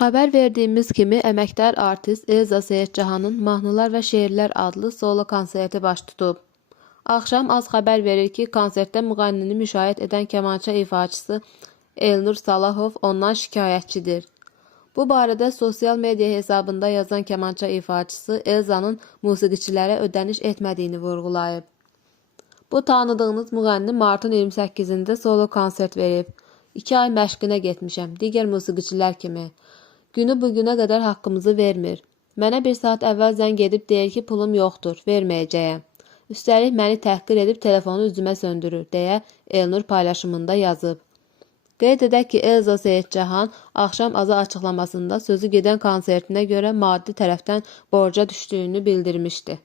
Xəbər verdiyimiz kimi əməkdar artist Elza Seyidcahanın Mahnılar və Şeirlər adlı solo konserti baş tutub. Axşam az xəbər verir ki, konsertdə müğənnini müşayiət edən kamança ifaçısı Elnur Salahov ondan şikayətçidir. Bu barədə sosial media hesabında yazan kamança ifaçısı Elzanın musiqiçilərə ödəniş etmədiyini vurğulayıb. Bu tanıdığınız müğənni martın 28-də solo konsert verib. 2 ay məşqinə getmişəm, digər musiqiçilər kimi. Günü bu günə qədər haqqımızı vermir. Mənə bir saat əvvəl zəng edib deyir ki, pulum yoxdur, verməyəcəyəm. Üstəlik məni təhqir edib telefonu üzümə söndürür, deyə Elnur paylaşımında yazıb. Qeyd edək ki, Elza Seyidcahan axşam azı açıqlamasında sözü gedən konsertinə görə maddi tərəfdən borca düşdüyünü bildirmişdi.